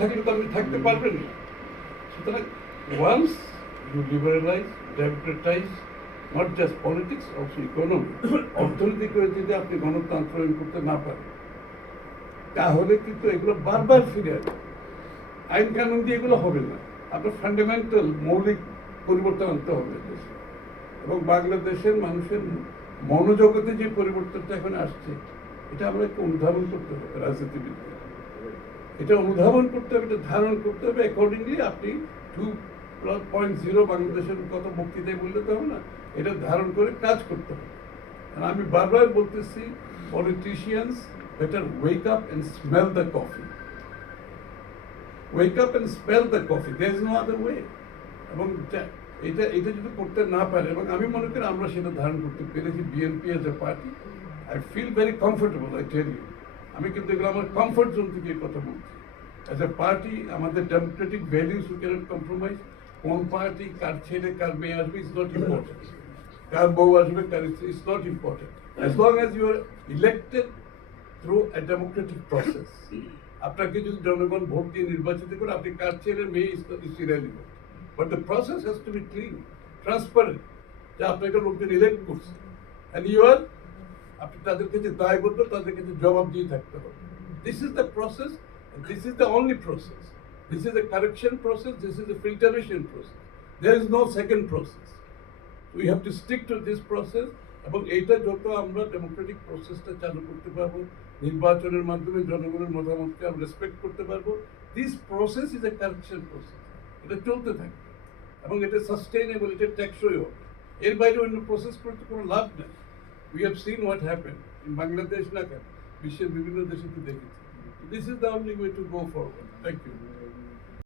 থাকলে তো আপনি থাকতে পারবেন না। সুতরাং once you liberalize democratize not just politics also economy অর্থনীতি করে যদি আপনি গণতন্ত্র করতে না পারেন, তাহলে কিন্তু এগুলো বারবার ফিরে আসবে। আইন কানুন দিয়ে এগুলো হবে না। আপনার ফান্ডামেন্টাল মৌলিক পরিবর্তন আনতে হবে দেশে। এবং বাংলাদেশের মানুষের মনোজগতে যে পরিবর্তনটা এখন আসছে, এটা আমরা একটু অনুধাবন করতে হবে রাজনীতিবিদদের। এটা অনুধাবন করতে হবে, এটা ধারণ করতে হবে। অ্যাকর্ডিংলি আপনি টু পয়েন্ট জিরো বাংলাদেশের কত বক্তৃতায় বললে তো না, এটা ধারণ করে কাজ করতে হবে। আর আমি বারবার বলতেছি politicians better wake up and smell the coffee wake up and smell the coffee there is no other way এবং এটা এটা যদি করতে না পারে, এবং আমি মনে করি আমরা সেটা ধারণ করতে পেরেছি BNP as a party I feel very comfortable I tell you আমি কিন্তু এগুলো আমার কমফোর্ট জোন থেকে কথা বলছি। অ্যাজ এ পার্টি আমাদের democratic values we can't compromise কোন পার্টি কার ছেলে, কার মেয়ে আসবে ইজ নট ইম্পর্টেন্ট কার বউ আসবে, কার is not important as long as you are elected through a democratic process আপনাকে যদি জনগণ ভোট দিয়ে নির্বাচিত করে, আপনি কার ছেলে, মেয়ে is irrelevant but the process has to be clean transparent যে আপনাকে লোকজন ইলেক্ট করছে। অ্যান্ড ইউ আর আপনি তাদের কাছে দায়বদ্ধ তাদের কাছে জবাব দিয়ে থাকতে হবে। This is the process this is the only process this is the correction process this is the filtration process there is no second process we have to stick to this process এবং এইটা যত আমরা Democratic প্রসেসটা চালু করতে পারব, নির্বাচনের মাধ্যমে জনগণের মতামতকে আমরা রেসপেক্ট করতে পারব this process is a correction process এটা চলতে থাকবে, এবং এটা সাস্টেইনেবল এটা টেকসইও এর বাইরে অন্য প্রসেস করতে কোনো লাভ নেই। We have seen what happen in Bangladesh না কেন বিশ্বের বিভিন্ন দেশে তো দেখেছি this is the only way to go forward thank you